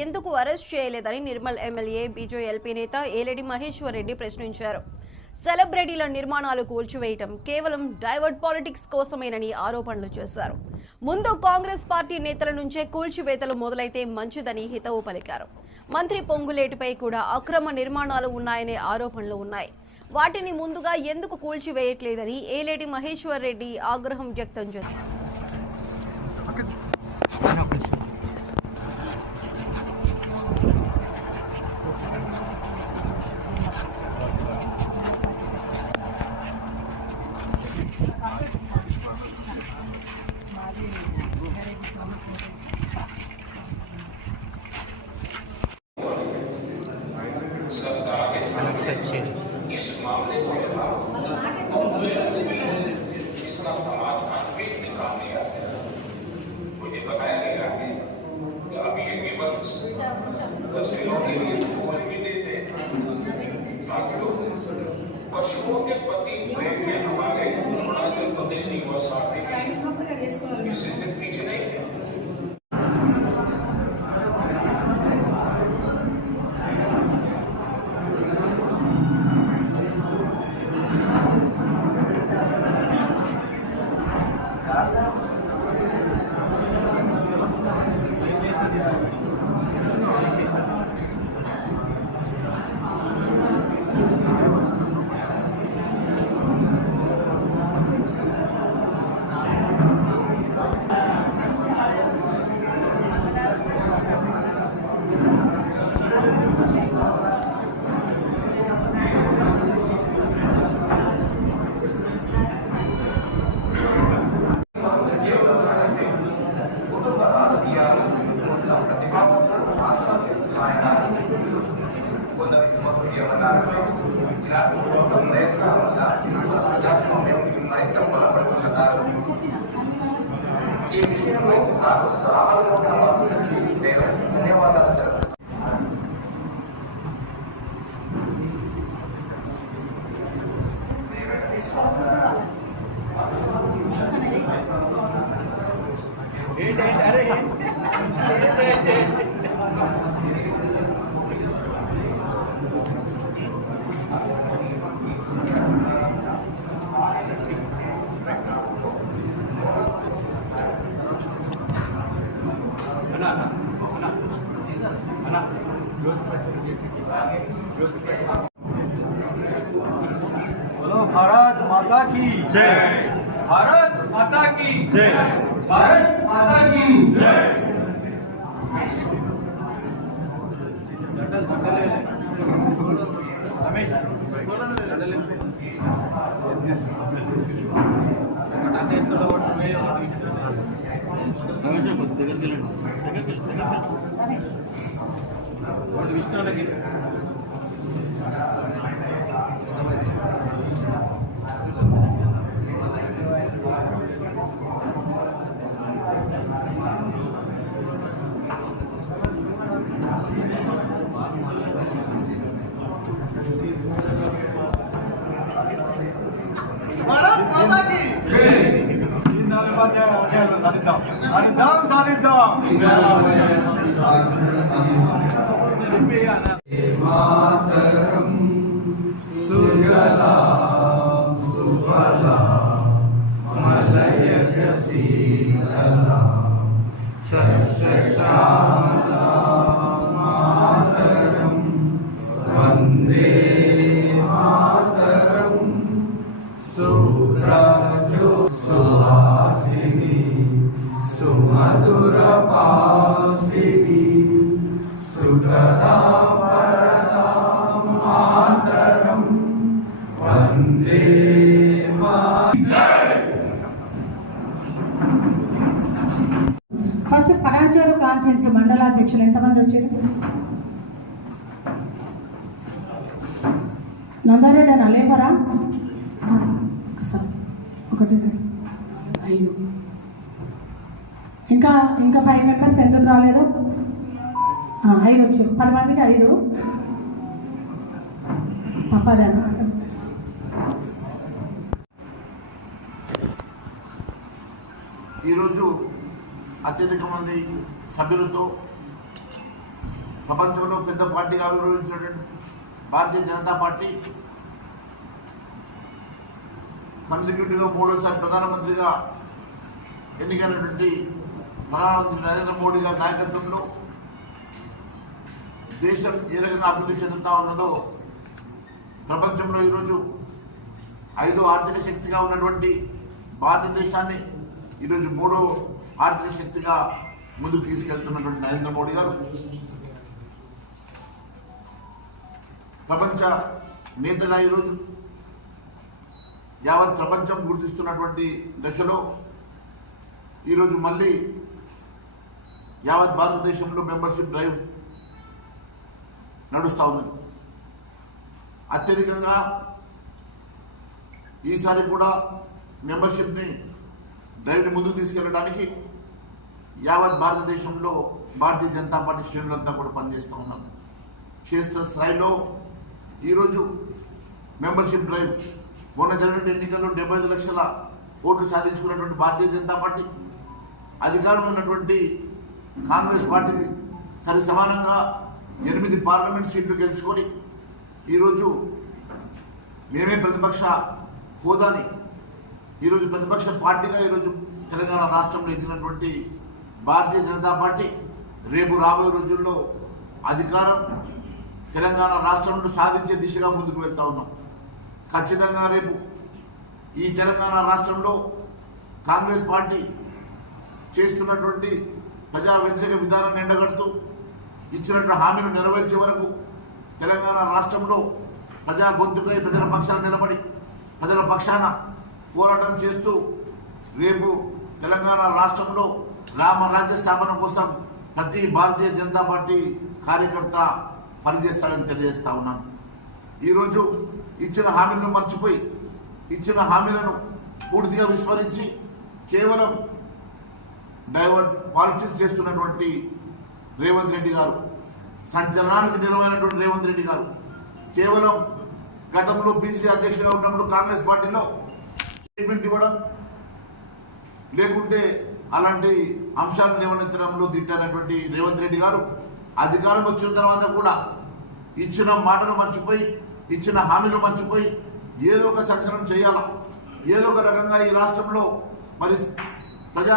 ఎందుకు అరెస్ట్ చేయలేదని Nirmal MLA BJLP నేత ఏలేడి మహేశ్వర్ రెడ్డి ప్రశ్నించారు. సెలబ్రిటీల నిర్మాణాలు కూల్చివేయటం కేవలం డైవర్ట్ పాలిటిక్స్ కోసమేనని ఆరోపణలు చేశారు. ముందు కాంగ్రెస్ పార్టీ నేతల నుంచే కూల్చివేతలు మొదలైతే మంచిదని హితవు పలికారు. మంత్రి పొంగులేటిపై కూడా అక్రమ నిర్మాణాలు ఉన్నాయనే ఆరోపణలు ఉన్నాయి. వాటిని ముందుగా ఎందుకు కూల్చివేయట్లేదని ఏలేటి మహేశ్వర్ రెడ్డి ఆగ్రహం వ్యక్తం చేశారు. पशुओं के पति प्रेम में हमारे भारतीय स्वदेश की बहुत सार्थक इससे पीछे नहीं है నాకు సలహాలు ఉన్న వారికి నేను ధన్యవాదాలు बोलो भारत माता की जय भारत माता की जय भारत माता की जय रमेश రమేష్ కొద్ది దగ్గరికి వెళ్ళండి దగ్గరికి వెళ్ళండి, దగ్గరికి రెండు విషయాలకి God. మండలాధ్యక్షులు ఎంతమంది వచ్చారు? నందారెడ్డి అని లేపరా సార్ ఒకటి ఐదు. ఇంకా ఇంకా ఫైవ్ మెంబర్స్ ఎందుకు రాలేదు? ఐదు వచ్చారు. పది మందికి ఐదు. పప్పదన్న ఈరోజు అత్యధిక మంది సభ్యులతో ప్రపంచంలో పెద్ద పార్టీగా ఆవిర్భవించినటువంటి భారతీయ జనతా పార్టీ కన్సిక్యూటివ్గా మూడోసారి ప్రధానమంత్రిగా ఎన్నికైనటువంటి ప్రధానమంత్రి నరేంద్ర మోడీ గారి నాయకత్వంలో దేశం ఏ రకంగా అభివృద్ధి చెందుతా ఉన్నదో ప్రపంచంలో ఈరోజు ఐదో ఆర్థిక శక్తిగా ఉన్నటువంటి భారతదేశాన్ని ఈరోజు మూడో ఆర్థిక శక్తిగా ముందుకు తీసుకెళ్తున్నటువంటి నరేంద్ర మోడీ గారు. ప్రపంచ నేతగా ఈరోజు యావత్ ప్రపంచం గుర్తిస్తున్నటువంటి దశలో ఈరోజు మళ్ళీ యావత్ భారతదేశంలో మెంబర్షిప్ డ్రైవ్ నడుస్తూ ఉన్నది. అత్యధికంగా ఈసారి కూడా మెంబర్షిప్ని డ్రైవ్ని ముందుకు తీసుకెళ్ళడానికి యావత్ భారతదేశంలో భారతీయ జనతా పార్టీ శ్రేణులంతా కూడా పనిచేస్తూ ఉన్నారు. క్షేత్ర స్థాయిలో ఈరోజు మెంబర్షిప్ డ్రైవ్ మొన్న జరిగిన ఎన్నికల్లో డెబ్బై ఐదు లక్షల ఓట్లు సాధించుకున్నటువంటి భారతీయ జనతా పార్టీ అధికారంలో ఉన్నటువంటి కాంగ్రెస్ పార్టీ సరి సమానంగా ఎనిమిది పార్లమెంట్ సీట్లు గెలుచుకొని ఈరోజు మేమే ప్రతిపక్ష హోదాని ఈరోజు ప్రతిపక్ష పార్టీగా ఈరోజు తెలంగాణ రాష్ట్రంలో ఎదిగినటువంటి భారతీయ జనతా పార్టీ రేపు రాబోయే రోజుల్లో అధికారం తెలంగాణ రాష్ట్రంలో సాధించే దిశగా ముందుకు వెళ్తా ఉన్నాం. ఖచ్చితంగా రేపు ఈ తెలంగాణ రాష్ట్రంలో కాంగ్రెస్ పార్టీ చేస్తున్నటువంటి ప్రజా వ్యతిరేక విధానాన్ని ఎండగడుతూ ఇచ్చినటువంటి హామీలు నెరవేర్చే వరకు తెలంగాణ రాష్ట్రంలో ప్రజా గొంతుకై ప్రజల పక్షాన నిలబడి ప్రజల పక్షాన పోరాటం చేస్తూ రేపు తెలంగాణ రాష్ట్రంలో రామరాజ్య స్థాపన కోసం ప్రతి భారతీయ జనతా పార్టీ కార్యకర్త పనిచేస్తాడని తెలియజేస్తా ఉన్నాను. ఈరోజు ఇచ్చిన హామీలను మర్చిపోయి ఇచ్చిన హామీలను పూర్తిగా విస్మరించి కేవలం డైవర్ట్ పాలిటిక్స్ చేస్తున్నటువంటి రేవంత్ రెడ్డి గారు సంచలనానికి నిలవైనటువంటి రేవంత్ రెడ్డి గారు కేవలం గతంలో బీసీ అధ్యక్షుడిగా ఉన్నప్పుడు కాంగ్రెస్ పార్టీలో స్టేట్మెంట్ ఇవ్వడం లేకుంటే అలాంటి అంశాలను లేవనెత్తడంలో దిట్టైనటువంటి రేవంత్ రెడ్డి గారు అధికారం వచ్చిన తర్వాత కూడా ఇచ్చిన మాటను మర్చిపోయి ఇచ్చిన హామీలు మర్చిపోయి ఏదో ఒక సంచలనం చేయాల? ఏదో ఒక రకంగా ఈ రాష్ట్రంలో మరి ప్రజా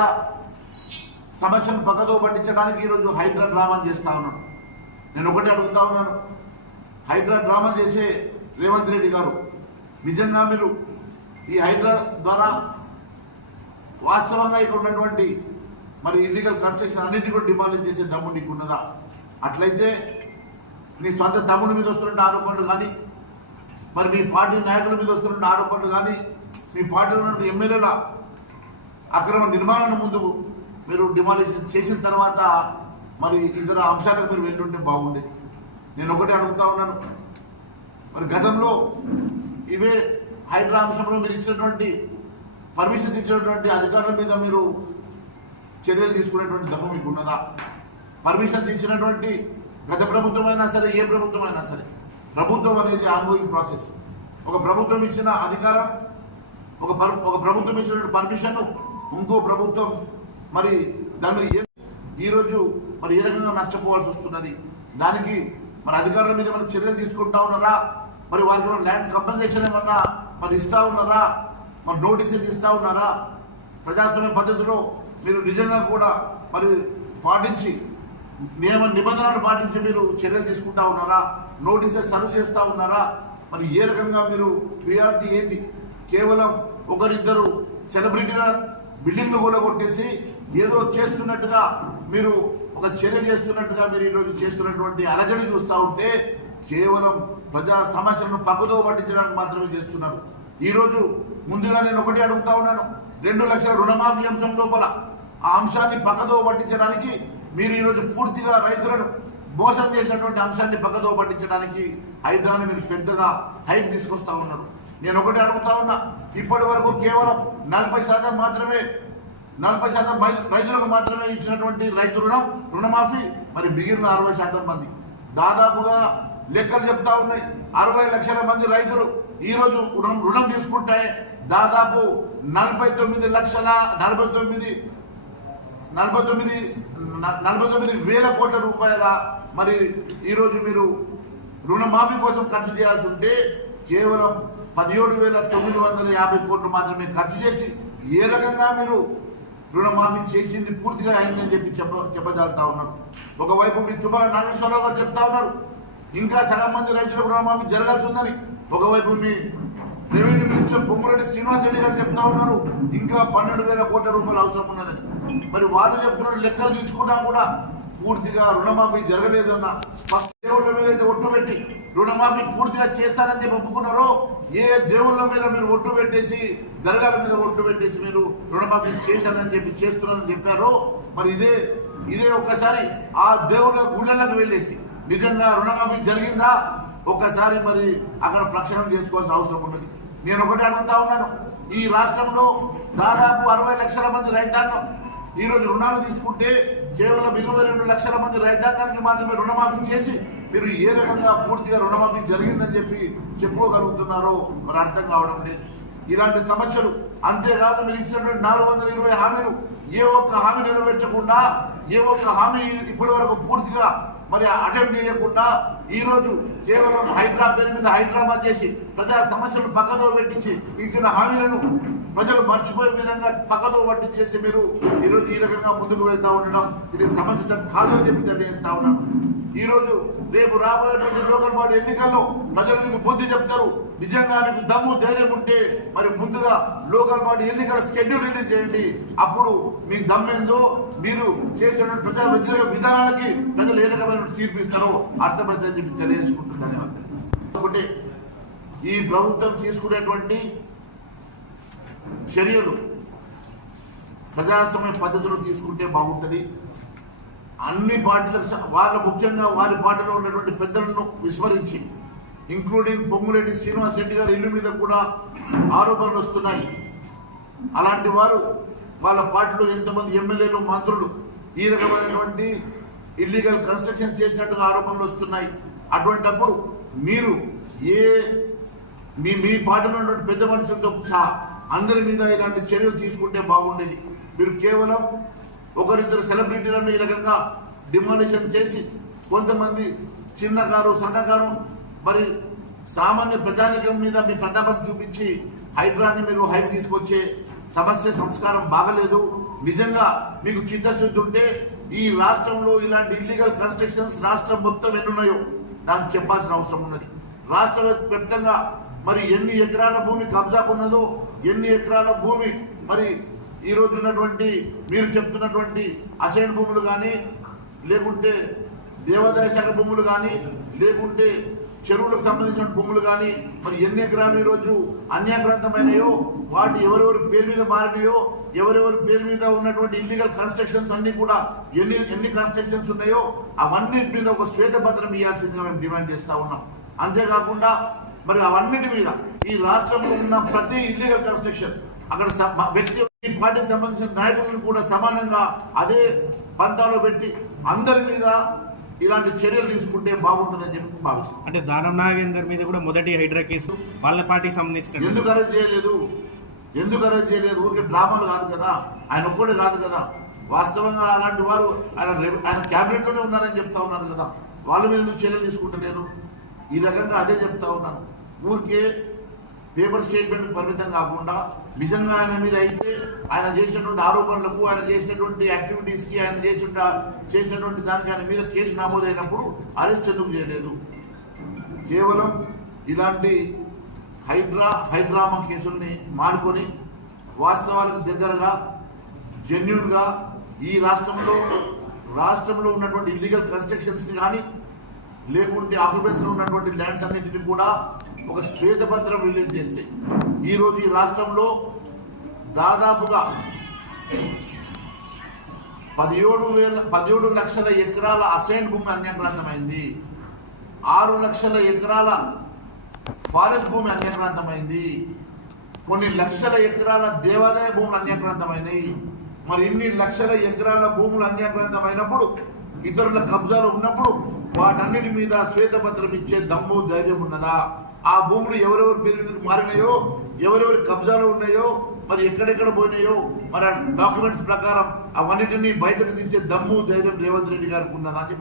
సమస్యను పక్కదో పట్టించడానికి ఈరోజు హైడ్రా డ్రామా చేస్తా ఉన్నాడు. నేను ఒకటి అడుగుతా ఉన్నాను. హైడ్రా డ్రామా చేసే రేవంత్ రెడ్డి గారు నిజంగా మీరు ఈ హైడ్రా ద్వారా వాస్తవంగా ఇక్కడ ఉన్నటువంటి మరి ఇల్లీగల్ కన్స్ట్రక్షన్ అన్నింటి కూడా డిమాలిష్ చేసే దమ్ము నీకు ఉన్నదా? అట్లయితే నీ సొంత తమ్ముడి మీద వస్తున్న ఆరోపణలు కానీ మరి మీ పార్టీ నాయకుల మీద వస్తున్న ఆరోపణలు కానీ మీ పార్టీలో ఉన్న ఎమ్మెల్యేల అక్రమ నిర్మాణాన్ని ముందు మీరు డిమాలిష్ చేసిన తర్వాత మరి ఇతర అంశాలకు మీరు వెళ్ళుంటే బాగుండేది. నేను ఒకటే అడుగుతా ఉన్నాను. మరి గతంలో ఇవే హైడ్రా అంశంలో మీరు ఇచ్చినటువంటి పర్మిషన్స్ ఇచ్చినటువంటి అధికారుల మీద మీరు చర్యలు తీసుకునేటువంటి దమ్ము మీకు ఉన్నదా పర్మిషన్స్ ఇచ్చినటువంటి గత ప్రభుత్వం అయినా సరే ఏ ప్రభుత్వం అయినా సరే ప్రభుత్వం అనేది ఆన్గోయింగ్ ప్రాసెస్. ఒక ప్రభుత్వం ఇచ్చిన అధికారం ఒక ఒక ప్రభుత్వం ఇచ్చినటువంటి పర్మిషన్ ఇంకో ప్రభుత్వం మరి దాని మీద ఏ ఈరోజు మరి ఏ రకంగా నష్టపోవాల్సి వస్తున్నది? దానికి మరి అధికారుల మీద మనం చర్యలు తీసుకుంటా ఉన్నారా? మరి వారికి ల్యాండ్ కంపెన్సేషన్ ఏమన్నా మరి ఇస్తా ఉన్నారా? మరి నోటీసెస్ ఇస్తా ఉన్నారా? ప్రజాస్వామ్య పద్ధతిలో మీరు నిజంగా కూడా మరి పాటించి నియమ నిబంధనలు పాటించి మీరు చర్యలు తీసుకుంటా ఉన్నారా? నోటీసెస్ సర్వ్ చేస్తూ ఉన్నారా? మరి ఏ రకంగా మీరు ప్రియారిటీ ఏంటి కేవలం ఒకరిద్దరు సెలబ్రిటీల బిల్డింగ్లు కూడా కొట్టేసి ఏదో చేస్తున్నట్టుగా మీరు ఒక చర్య చేస్తున్నట్టుగా మీరు ఈరోజు చేస్తున్నటువంటి అలజడి చూస్తూ ఉంటే కేవలం ప్రజా సమస్యలను పక్కదో పట్టించడానికి మాత్రమే చేస్తున్నారు. ఈరోజు ముందుగా నేను ఒకటి అడుగుతా ఉన్నాను. రెండు లక్షల రుణమాఫీ అంశం లోపల ఆ అంశాన్ని పక్కదో పట్టించడానికి మీరు ఈరోజు పూర్తిగా రైతులను మోసం చేసినటువంటి అంశాన్ని పక్కదో పట్టించడానికి హైడ్రాని మీరు పెద్దగా హైప్ తీసుకొస్తా ఉన్నారు. నేను ఒకటి అడుగుతా ఉన్నా ఇప్పటి వరకు కేవలం నలభై శాతం మాత్రమే నలభై శాతం రైతులకు మాత్రమే ఇచ్చినటువంటి రైతు రుణం రుణమాఫీ మరి మిగిలిన అరవై శాతం మంది. దాదాపుగా లెక్కలు చెప్తా ఉన్నాయి. అరవై లక్షల మంది రైతులు ఈరోజు రుణం రుణం తీసుకుంటే దాదాపు నలభై తొమ్మిది లక్షల నలభై తొమ్మిది నలభై తొమ్మిది నలభై తొమ్మిది వేల కోట్ల రూపాయల మరి ఈరోజు మీరు రుణమాఫీ కోసం ఖర్చు చేయాల్సి ఉంటే కేవలం పదిహేడు వేల తొమ్మిది వందల యాభై కోట్లు మాత్రమే ఖర్చు చేసి ఏ రకంగా మీరు రుణమాఫీ చేసింది పూర్తిగా అయిందని చెప్పి చెప్ప చెప్పజాగుతా ఉన్నారు. ఒకవైపు మీ తుమ్మల నాగేశ్వరరావు గారు చెప్తా ఉన్నారు ఇంకా సగం మంది రైతులకు రుణమాఫీ జరగాల్సి ఉందని. ఒకవైపు మీ రెవెన్యూ మినిస్టర్ పొంగురెడ్డి శ్రీనివాస్ రెడ్డి గారు చెప్తా ఉన్నారు ఇంకా పన్నెండు వేల కోట్ల రూపాయలు అవసరం ఉన్నదని. మరి వాళ్ళు చెప్పిన లెక్కలు తీసుకున్నా కూడా పూర్తిగా రుణమాఫీ జరగలేదన్న. ఫస్ట్ దేవుళ్ళ మీద అయితే ఒట్టు పెట్టి రుణమాఫీ పూర్తిగా చేస్తారని చెప్పి ఒప్పుకున్నారో ఏ దేవుళ్ళ మీద మీరు ఒట్టు పెట్టేసి దర్గాల మీద ఒట్టు పెట్టేసి మీరు రుణమాఫీ చేశారని చెప్పి చేస్తున్నారని చెప్పారో మరి ఇదే ఇదే ఒక్కసారి ఆ దేవుళ్ళ గుళ్ళలకు వెళ్ళేసి నిజంగా రుణమాఫీ జరిగిందా? ఒక్కసారి మరి అక్కడ ప్రక్షాళన చేసుకోవాల్సిన అవసరం ఉన్నది. నేను ఒకటి అడుగుతా ఉన్నాను. ఈ రాష్ట్రంలో దాదాపు అరవై లక్షల మంది రైతాంగం ఈరోజు రుణాలు తీసుకుంటే కేవలం ఇరవై రెండు లక్షల మంది రైతాంగానికి మాత్రమే రుణమాఫీ చేసి మీరు ఏ రకంగా పూర్తిగా రుణమాఫీ జరిగిందని చెప్పి చెప్పుకోగలుగుతున్నారో మరి అర్థం కావడం లేదు. ఇలాంటి సమస్యలు అంతేకాదు మీరు ఇచ్చినటువంటి నాలుగు వందల ఇరవై హామీలు ఏ ఒక్క హామీ నెరవేర్చకుండా ఏ ఒక్క హామీ ఇప్పటి వరకు పూర్తిగా మరి అటెంప్ట్ చేయకుండా ఈ రోజు కేవలం హైడ్రా పేరు మీద హైడ్రామా చేసి ప్రజా సమస్యలు పక్కదో పెట్టించి ఇచ్చిన హామీలను ప్రజలు మర్చిపోయే విధంగా పక్కదో పట్టించేసి మీరు ఈ రోజు ఈ రకంగా ముందుకు వెళ్తా ఉండడం ఇది సమంజసం కాదు అని చెప్పి తెలియజేస్తా ఉన్నాను. ఈ రోజు రేపు రాబోయేటువంటి లోకల్ బాడీ ఎన్నికల్లో ప్రజలు మీకు బుద్ధి చెప్తారు. నిజంగా మీకు దమ్ము ధైర్యం ఉంటే మరి ముందుగా లోకల్ బాడీ ఎన్నికల స్కెడ్యూల్ రిలీజ్ చేయండి. అప్పుడు మీ దమ్మేందో మీరు చేసిన ప్రజా వ్యతిరేక విధానాలకి ప్రజలు ఏ రకమైన తీర్పు ఇస్తారో అర్థమవుతుందని చెప్పి తెలియజేసుకుంటూ ఒకటి ఈ ప్రభుత్వం తీసుకునేటువంటి చర్యలు ప్రజాస్వామ్య పద్ధతులు తీసుకుంటే బాగుంటుంది. అన్ని పార్టీలకు వారు వాళ్ళ ముఖ్యంగా వారి పార్టీలో ఉన్నటువంటి పెద్దలను విస్మరించి ఇంక్లూడింగ్ పొంగులేటి శ్రీనివాస్ రెడ్డి గారి ఇల్లు మీద కూడా ఆరోపణలు వస్తున్నాయి. అలాంటి వారు వాళ్ళ పార్టీలో ఎంతమంది ఎమ్మెల్యేలు మంత్రులు ఈ రకమైనటువంటి ఇల్లీగల్ కన్స్ట్రక్షన్ చేసినట్టుగా ఆరోపణలు వస్తున్నాయి. అటువంటప్పుడు మీరు ఏ మీ మీ పార్టీలో ఉన్నటువంటి పెద్ద మనుషులతో సహా అందరి మీద ఇలాంటి చర్యలు తీసుకుంటే బాగుండేది. మీరు కేవలం ఒకరిద్దరు సెలబ్రిటీలను ఈ రకంగా డిమాలిషన్ చేసి కొంతమంది చిన్నకారు సన్నకారు మరి సామాన్య ప్రజానికం మీద మీ ప్రతాపం చూపించి హైడ్రాన్ని మీరు హైప్ తీసుకొచ్చే సమస్య సంస్కారం బాగలేదు. నిజంగా మీకు చిత్తశుద్ధి ఉంటే ఈ రాష్ట్రంలో ఇలాంటి ఇల్లీగల్ కన్స్ట్రక్షన్స్ రాష్ట్రం మొత్తం ఎన్నున్నాయో దానికి చెప్పాల్సిన అవసరం ఉన్నది. రాష్ట్ర వ్యాప్తంగా మరి ఎన్ని ఎకరాల భూమి కబ్జాకున్నదో ఎన్ని ఎకరాల భూమి మరి ఈ రోజు ఉన్నటువంటి మీరు చెప్తున్నటువంటి అసైన్ భూములు కానీ లేకుంటే దేవాదాయ శాఖ భూములు కానీ లేకుంటే చెరువులకు సంబంధించిన భూములు కానీ మరి ఎన్ని ఎకరాలు ఈరోజు అన్యాక్రాంతమైనయో వాటి ఎవరెవరి పేరు మీద మారినాయో ఎవరెవరి పేరు మీద ఉన్నటువంటి ఇల్లీగల్ కన్స్ట్రక్షన్స్ అన్ని కూడా ఎన్ని ఎన్ని కన్స్ట్రక్షన్స్ ఉన్నాయో అవన్నిటి మీద ఒక శ్వేతపత్రం ఇవ్వాల్సిందిగా మేము డిమాండ్ చేస్తూ ఉన్నాం. అంతేకాకుండా మరి అవన్నిటి మీద ఈ రాష్ట్రంలో ఉన్న ప్రతి ఇల్లీగల్ కన్స్ట్రక్షన్ అక్కడ వ్యక్తి ఈ పార్టీకి సంబంధించిన నాయకులను కూడా సమానంగా అదే పంతాలో పెట్టి అందరి మీద ఇలాంటి చర్యలు తీసుకుంటే బాగుంటుందని చెప్పి భావిస్తున్నాం. అంటే దానం నాగేందర్ మీద కూడా మొదటి హైడ్రా కేసు వాళ్ళ పార్టీకి సంబంధించిన ఎందుకు అరెస్ట్ చేయలేదు? ఎందుకు అరెస్ట్ చేయలేదు? ఊరికే డ్రామాలు కాదు కదా? ఆయన ఒక్కడే కాదు కదా? వాస్తవంగా అలాంటి వారు ఆయన ఆయన క్యాబినెట్లోనే ఉన్నారని చెప్తా ఉన్నారు కదా? వాళ్ళ మీద చర్యలు తీసుకుంటలేరు ఈ రకంగా అదే చెప్తా ఉన్నాను. ఊరికే పేపర్ స్టేట్మెంట్ పరిమితం కాకుండా నిజంగా ఆయన మీద అయితే ఆయన చేసినటువంటి ఆరోపణలకు ఆయన చేసినటువంటి యాక్టివిటీస్కి ఆయన చేసిన చేసినటువంటి దానికి ఆయన మీద కేసు నమోదైనప్పుడు అరెస్ట్ ఎందుకు చేయలేదు? కేవలం ఇలాంటి హైడ్రా హైడ్రామా కేసుల్ని మానుకొని వాస్తవాలకు దగ్గరగా జెన్యున్గా ఈ రాష్ట్రంలో రాష్ట్రంలో ఉన్నటువంటి ఇల్లీగల్ కన్స్ట్రక్షన్స్ని కానీ లేకుంటే ఆక్యుపెన్స్లో ఉన్నటువంటి ల్యాండ్స్ అన్నింటినీ కూడా ఒక శ్వేతపత్రం రిలీజ్ చేస్తే ఈరోజు ఈ రాష్ట్రంలో దాదాపుగా పదిహేడు వేల పదిహేడు లక్షల ఎకరాల అసైన్ భూమి అన్యాక్రాంతమైంది ఆరు లక్షల ఎకరాల ఫారెస్ట్ భూమి అన్యాక్రాంతమైంది కొన్ని లక్షల ఎకరాల దేవాదాయ భూములు అన్యాక్రాంతమైనవి మరి ఇన్ని లక్షల ఎకరాల భూములు అన్యాక్రాంతమైనప్పుడు ఇతరుల కబ్జాలు ఉన్నప్పుడు వాటన్నిటి మీద శ్వేతపత్రం ఇచ్చే దమ్ము ధైర్యం ఉన్నదా? ఆ భూములు ఎవరెవరి పేరు మీద మారినాయో ఎవరెవరి కబ్జాలు ఉన్నాయో మరి ఎక్కడెక్కడ పోయినాయో మరి డాక్యుమెంట్స్ ప్రకారం అవన్నిటినీ బయటకు తీసే దమ్ము ధైర్యం రేవంత్ రెడ్డి గారికి ఉన్నదా అని